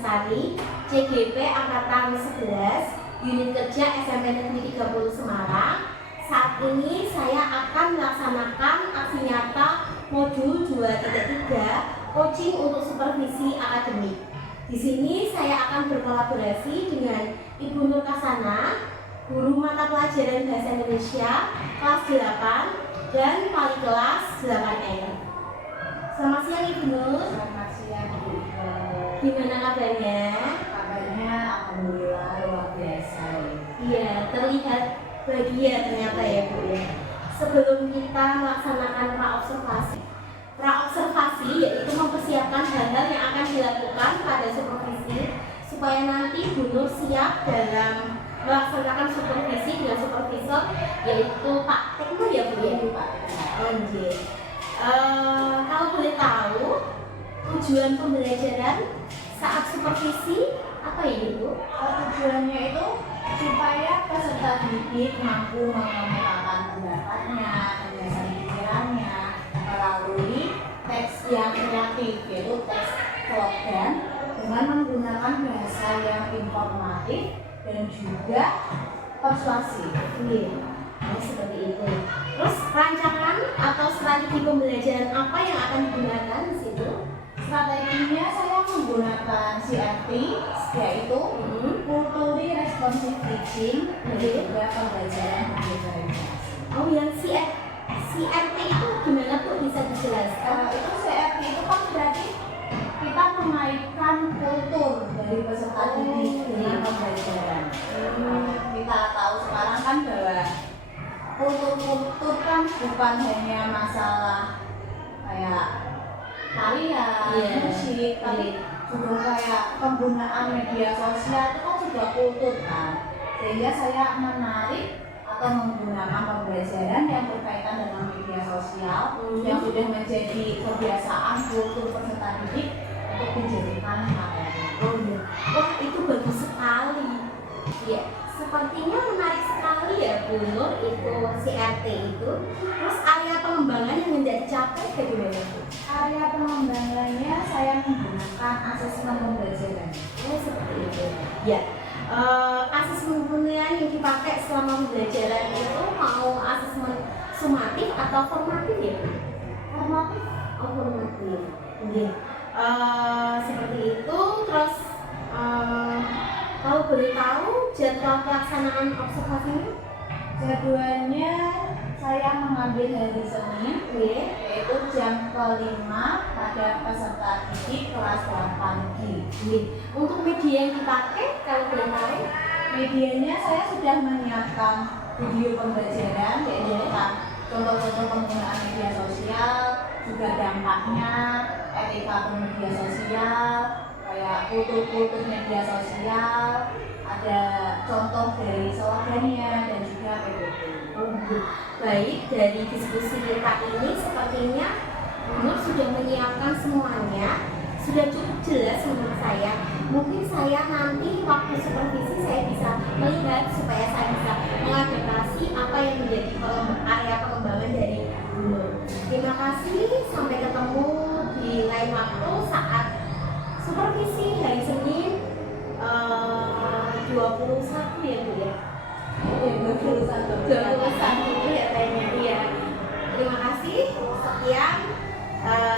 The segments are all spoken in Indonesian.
Lestari, CGP Angkatan 11, Unit Kerja SMP Negeri 30 Semarang. Saat ini saya akan melaksanakan aksi nyata modul 2.3 coaching untuk supervisi akademik. Di sini saya akan berkolaborasi dengan Ibu Nur Kasana, guru mata pelajaran Bahasa Indonesia kelas 8 dan wali kelas 8R. Selamat siang Ibu Nur. Selamat siang Bu. Gimana kabarnya? Kabarnya alhamdulillah luar biasa. Iya, terlihat bahagia ternyata ya Bu ya. Sebelum kita melaksanakan praobservasi yaitu mempersiapkan hal-hal yang akan dilakukan pada supervisi supaya nanti Bu Nur siap dalam melaksanakan supervisi dengan supervisor yaitu Pak Tekno ya Bu ya. Pak. Kalau boleh tahu tujuan pembelajaran saat supervisi apa ini Bu? Tujuannya itu supaya peserta didik mampu mengemukakan pendapatnya, penjelasan pikirannya melalui teks yang kreatif, yaitu teks slogan dengan menggunakan bahasa yang informatif dan juga persuasif. Seperti itu. Terus rancangan atau strategi pembelajaran apa yang akan digunakan di situ? Strateginya saya menggunakan CRT, yaitu Culturally Responsive Teaching dan juga pembelajaran berverifikasi. Oh, yang CRT itu gimana Bu, bisa dijelaskan? Itu CRT itu kan berarti kita mengaitkan kultur dari peserta didik dengan pembelajaran. Kita tahu sekarang kan bahwa kultur kan bukan hanya masalah kayak tarian, musik, tapi juga kayak penggunaan media sosial itu kan juga kultur kan. Sehingga saya menarik atau menggunakan pembelajaran yang berkaitan dengan media sosial yang sudah menjadi kebiasaan kultur peserta didik untuk dijadikan materi. Wah, itu bagus sekali. Ya, sepertinya menarik sekali ya Bu Nur itu CRT itu. Terus area pengembangan yang hendak dicapai bagaimana Bu? Area pengembangannya saya menggunakan asesmen pembelajaran. Seperti itu. Ya, asesmen pembelajaran yang dipakai selama pembelajaran itu mau asesmen sumatif atau formatif ya Bu? Formatif. Oh, formatif. Seperti itu. Terus kalau boleh tahu jadwal pelaksanaan observasinya? Jadwalnya saya mengambil hari Senin, yaitu jam ke-5 pada peserta didik kelas 8G. Untuk media yang dipakai kalau boleh tahu? Medianya saya sudah menyiapkan video pembelajaran, yaitu contoh-contoh penggunaan media sosial, juga dampaknya, etika bermedia sosial, kayak kultur media sosial, ada contoh dari slogannya dan juga PPT. Baik, dari diskusi kita ini sepertinya Nur sudah menyiapkan semuanya, sudah cukup jelas menurut saya. Mungkin saya nanti waktu supervisi saya bisa melihat supaya saya bisa mengadaptasi apa yang menjadi area pengembangan dari Nur. Terima kasih, sampai ketemu di lain waktu saat supervisi hari Senin 21 ya Bu ya? 21 kelihatannya, iya. Terima kasih, sekian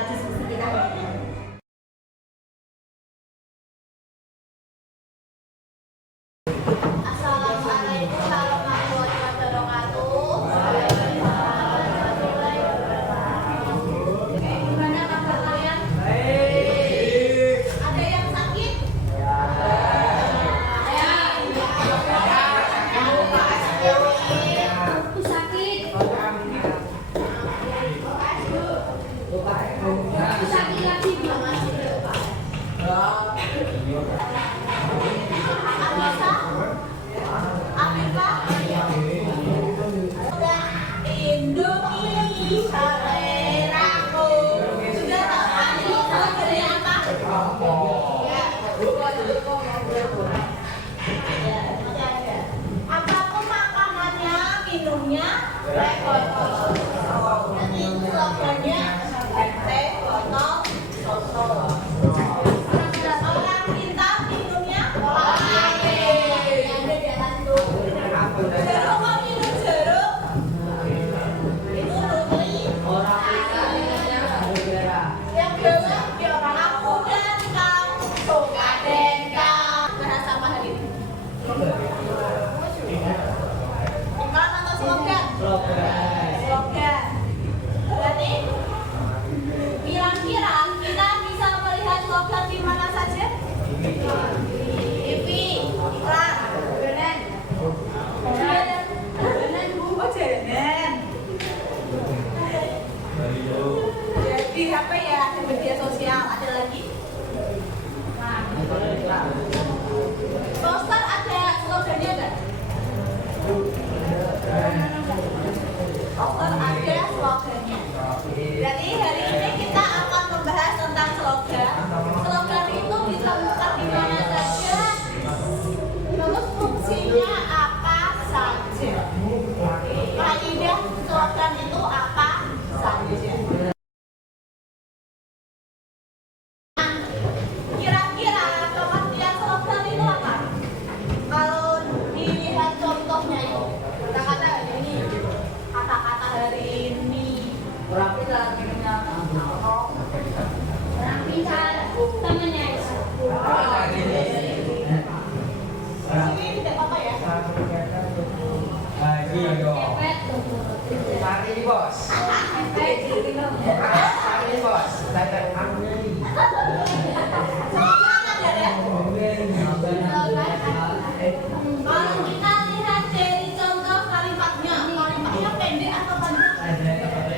diskusi kita hari ini. Assalamualaikum warahmatullahi wabarakatuh. Gimana kabar kalian? Baik. Ada yang sakit? Sakit lagi belum masuk ya Pak? Anissa? Afifah? Udah Indomie seleraku. Sudah tahu Ani dari apa? Ya. Apapun makanannya, minumnya, teh botol. Nanti slogannya teh botol sosok. Orang pintar Iklan atau slogan? Slogan. Berarti kira-kira kita bisa melihat slogan di mana saja? TV, iklan, jalanan. Jalanan Bu, oh jalanan. Di HP ya, di media sosial. Ada lagi? Poster ada slogannya enggak? Poster ada slogannya. Berarti hari ini kita akan membahas tentang slogan. Slogan itu ditemukan di mana saja, terus fungsinya apa saja. Kaidah slogan itu apa saja. Kira-kira pengertian slogan itu apa? Kalau dilihat contohnya itu, kata-kata hari ini, kata-kata hari ini. Orang pintar temennya Ini tidak apa ya? Hari ini bos. Hari ini bos. Slogan ada ya? Kalau kita lihat dari contoh kalimatnya pendek atau panjang?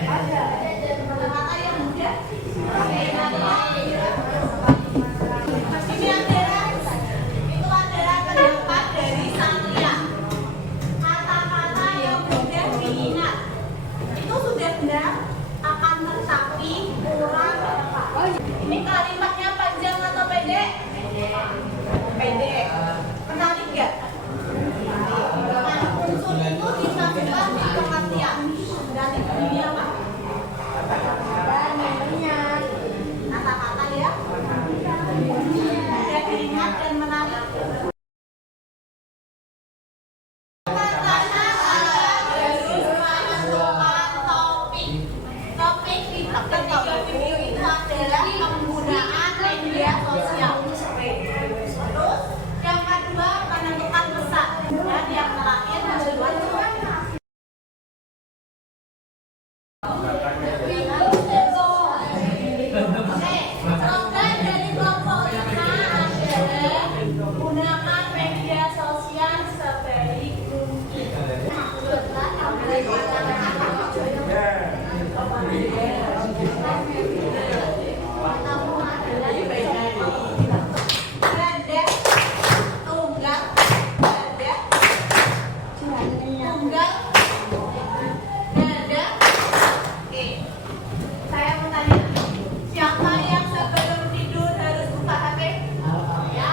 Ada. Kata-kata yang mudah. Ini adalah pendapat dari Satria. Kata-kata yang mudah diingat itu sudah benar, akan tetapi kurang. Ini kalimatnya panjang atau pendek? Pendek. Menarik nggak? Unsur itu disambungkan di pengertian. Berarti ini apa? Kata-kata ya. Mudah diingat dan menarik. Topik di video itu adalah penggunaan media sosial. Terus yang kedua menentukan pesan, dan yang terakhir tujuan. Slogan dari kelompok lima adalah gunakan media sosial sebaik mungkin. Ganda, tunggal, ganda, tunggal, ganda. Oke, saya mau tanya, siapa yang sebelum tidur harus buka HP? Ya.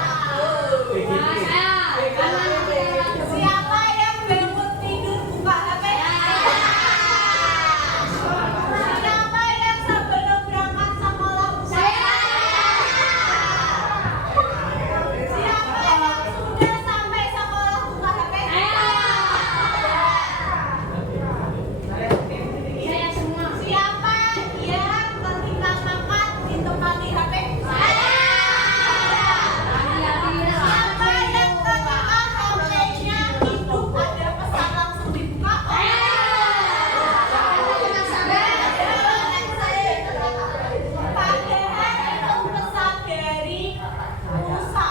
Siapa yang bangun tidur buka HP? Siapa yang sebelum berangkat sekolah buka HP? Siapa yang sudah sampai sekolah buka HP? Siapa yang ketika makan ditemani HP? Siapa yang ketika HP-nya hidup ada pesan langsung dibuka? Padahal itu pesan dari Musa.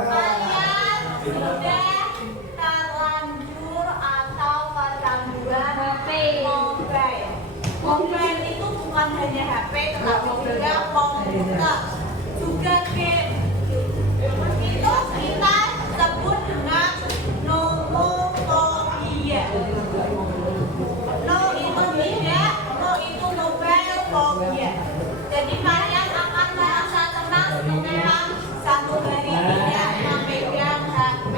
Kalian sudah terlanjur atau kecanduan mobile. Mobile itu bukan hanya HP, tetapi juga komputer, juga game. Itu kita sebut dengan nomofobia. No itu tidak, no itu mobile phobia. Jadi kalian akan merasa tenang tentang satu hari tidak memegang HP.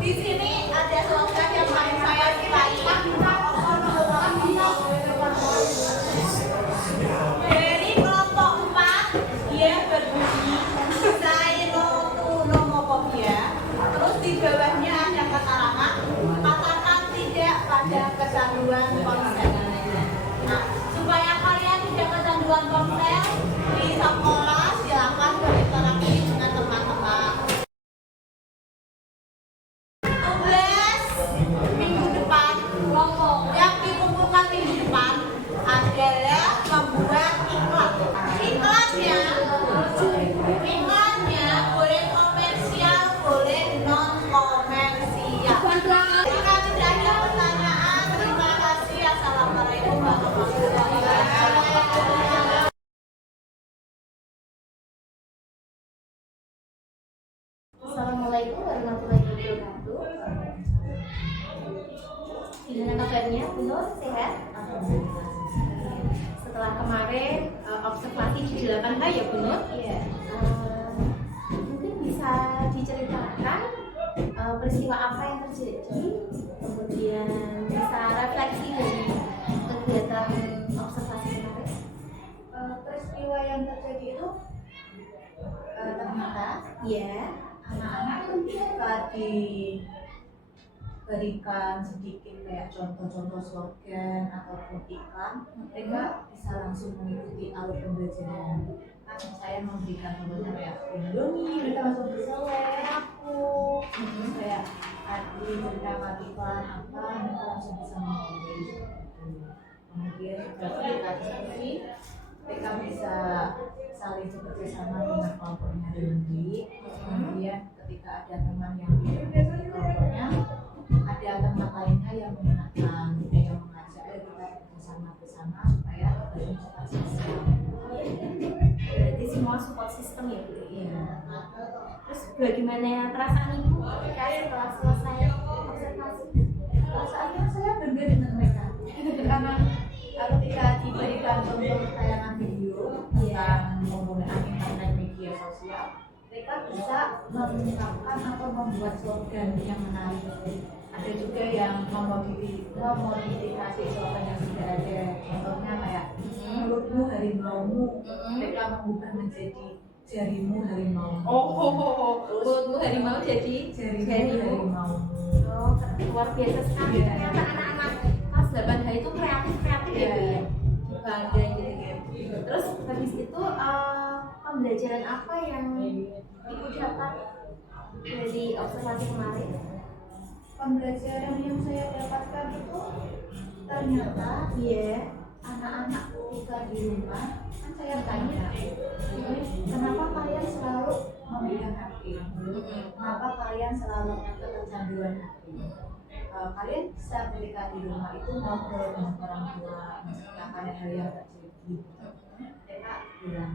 Di sini ada slogan yang paling saya sukai. Dari kelompok 4 dia berbunyi saya nomofobia. Terus di bawahnya ada keterangan katakan tidak pada kecanduan ponsel. Gimana kabarnya, Bu Nur? Sehat? Alhamdulillah. Setelah kemarin observasi di 8H ya, Bu Nur? Iya. Mungkin bisa diceritakan peristiwa apa yang terjadi, kemudian bisa refleksi dari kegiatan observasi kemarin. Peristiwa yang terjadi itu ternyata Ya. anak-anak itu ketika diberikan sedikit kayak contoh-contoh slogan ataupun iklan, mereka bisa langsung mengikuti alur pembelajaran. Kan saya memberikan contohnya kayak Indomie, mereka langsung bisa aku, terus kayak Adi ceritakan iklan apa, mereka langsung bisa mengikuti. Kemudian juga ketika diskusi, mereka bisa saling bekerja sama dengan kelompoknya dengan baik. Kemudian ketika ada teman yang tidak di kelompoknya, ada teman lainnya yang mengingatkan, yang mengajak ayo kita bersama supaya tugasnya cepat selesai. Berarti semua support system ya, Bu? Iya. Terus bagaimana perasaan Ibu ketika setelah selesai observasi? Perasaannya saya bangga dengan mereka karena ketika diberikan contoh tayangan video tentang penggunaan internet media sosial, mereka bisa mengungkapkan atau membuat slogan yang menarik. Ada juga yang memodifikasi slogan yang sudah ada. Contohnya kayak mulutmu harimaumu, mereka mengubah menjadi jarimu harimau. Mulutmu harimau jadi jarimu harimau. Oh, luar biasa sekali. Ternyata anak-anak kelas 8H itu kreatif gitu ya. Bangga gitu ya. Terus habis itu pembelajaran apa yang Ibu dapat dari observasi kemarin? Pembelajaran yang saya dapatkan itu ternyata anak-anak ketika di rumah, kan saya tanya, kenapa kalian selalu memegang HP? Kenapa kalian selalu kecanduan HP? Kalian bisa ketika di rumah itu ngobrol dengan orang tua, menceritakan hal yang terjadi. Mereka bilang,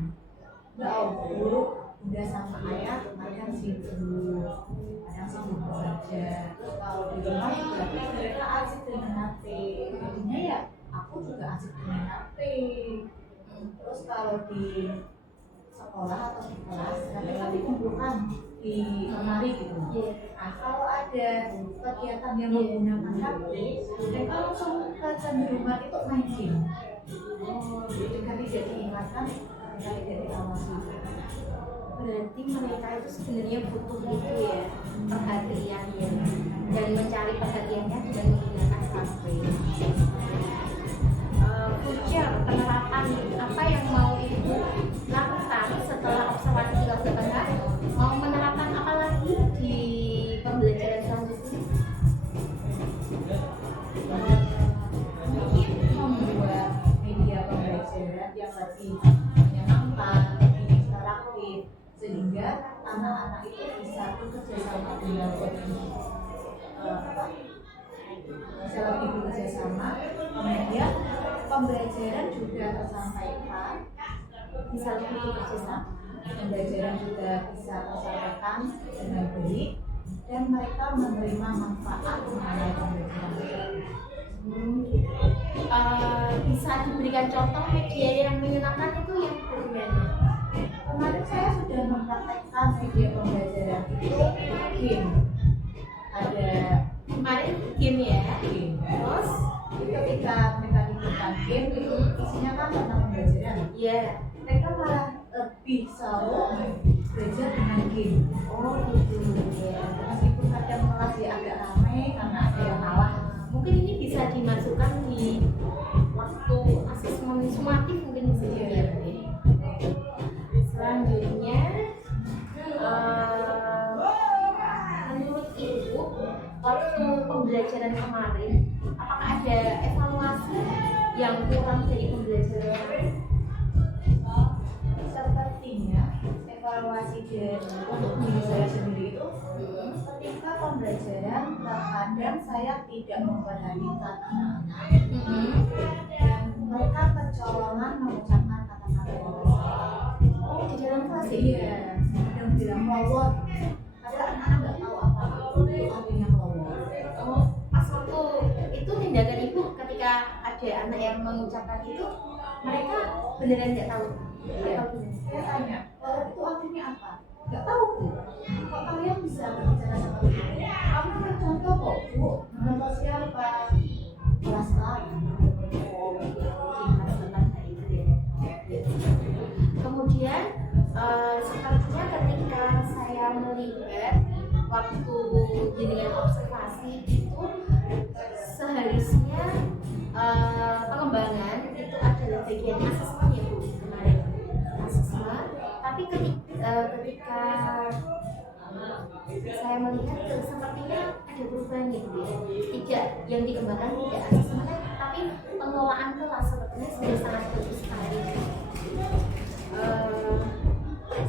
guru, bunda sama ayah kadang sibuk bekerja. Terus kalau di rumah juga mereka asik dengan HP. Jadinya ya aku juga asik dengan HP. Terus kalau di sekolah atau di kelas mereka dikumpulkan di lemari gitu. Nah kalau ada kegiatan yang menggunakan HP, mereka langsung kecenderungan itu main game. Jika tidak diingatkan, mereka tidak diawasi. Berarti mereka itu sebenarnya butuh itu ya, perhatian ya, dan mencari perhatiannya dengan menggunakan HP. Future penerapan apa yang mau Ibu lakukan setelah observasi di kelas 8H? Mau menerapkan apa lagi di pembelajaran selanjutnya? Mungkin membuat media pembelajaran yang lebih menyenangkan, lebih interaktif, sehingga anak-anak itu bisa bekerja sama dengan bekerja sama, kemudian pembelajaran juga tersampaikan, bisa lebih bekerja sama, pembelajaran juga bisa tersampaikan dengan baik, dan mereka menerima manfaat mengenai pembelajaran. Bisa diberikan contoh media yang menyenangkan itu yang bagaimana? Kemarin saya sudah mempraktekkan media pembelajaran itu game. Ada Kemarin game ya. game. Terus Ketika mereka diberikan game itu isinya kan tentang pembelajaran. ya. Mereka malah lebih selalu belajar dengan game. Oh gitu ya. Meskipun kadang kelas ya agak ramai karena ada yang kalah. Mungkin ini bisa dimasukkan di waktu asesmen sumatif mungkin bisa jadi ya. Selanjutnya menurut Ibu waktu pembelajaran kemarin apakah ada evaluasi yang kurang dari pembelajaran kemarin? Sepertinya evaluasi untuk diri saya sendiri itu ketika pembelajaran terkadang saya tidak memperhatikan anak-anak dan mereka kecolongan mengucapkan kata-kata yang salah. Oh di dalam kelas ya? Iya, yang bilang lowot. Ada anak-anak nggak tahu apa itu artinya lowot. Oh pas waktu itu ada anak yang mengucapkan itu, mereka beneran nggak tahu. Saya tanya, itu artinya apa? Nggak tahu Bu. Kok kalian bisa berbicara seperti itu? Kamu bercontoh kok Bu. Contoh siapa? Kelas lain. Kemudian sepertinya ketika saya melihat waktu dengan observasi itu seharusnya pengembangan itu adalah bagian asesmen ya Bu kemarin asesmen, tapi ketika saya melihat sepertinya ada perubahan gitu ya, tidak yang dikembangkan tidak asesmen tapi pengelolaan kelas sepertinya sudah sangat bagus sekali.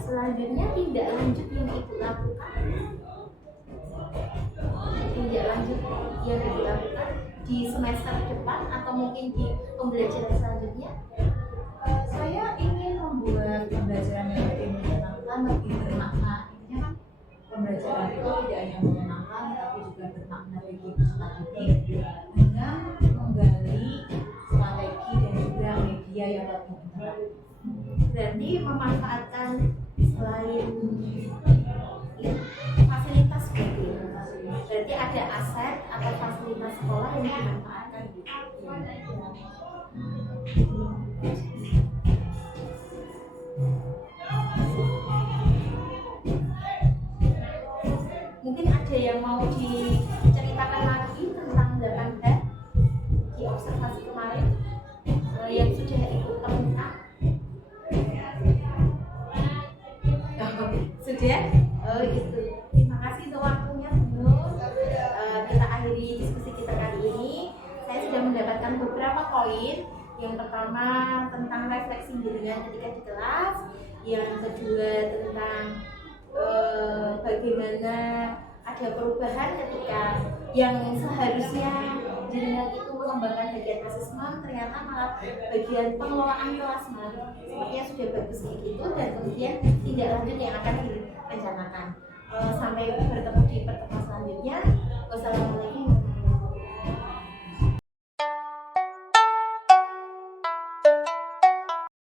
Selanjutnya tindak lanjut yang ibu lakukan di semester depan atau mungkin di pembelajaran selanjutnya. Saya ingin membuat pembelajaran yang lebih menyenangkan, lebih bermakna. Intinya kan pembelajaran itu tidak hanya menyenangkan tapi juga bermakna bagi peserta didik dengan menggali strategi dan juga media yang lebih interaktif. Berarti memanfaatkan selain fasilitas berarti ada aset atau fasilitas sekolah yang dimanfaatkan mungkin ada yang mau diceritakan lagi tentang 8 di observasi kemarin yang sudah ibu temukan. Sudah? Oh gitu. Terima kasih untuk waktunya Bu. Kita akhiri diskusi kita kali ini. Saya sudah mendapatkan beberapa poin. Yang pertama tentang refleksi jaringan ketika di kelas. Yang kedua tentang bagaimana ada perubahan ketika yang seharusnya jaringan itu mengembangkan bagian asesmen ternyata malah bagian pengelolaan kelas sepertinya sudah bagus kayak gitu, dan kemudian tindak lanjut yang akan direncanakan. Sampai bertemu di pertemuan selanjutnya. Wassalamualaikum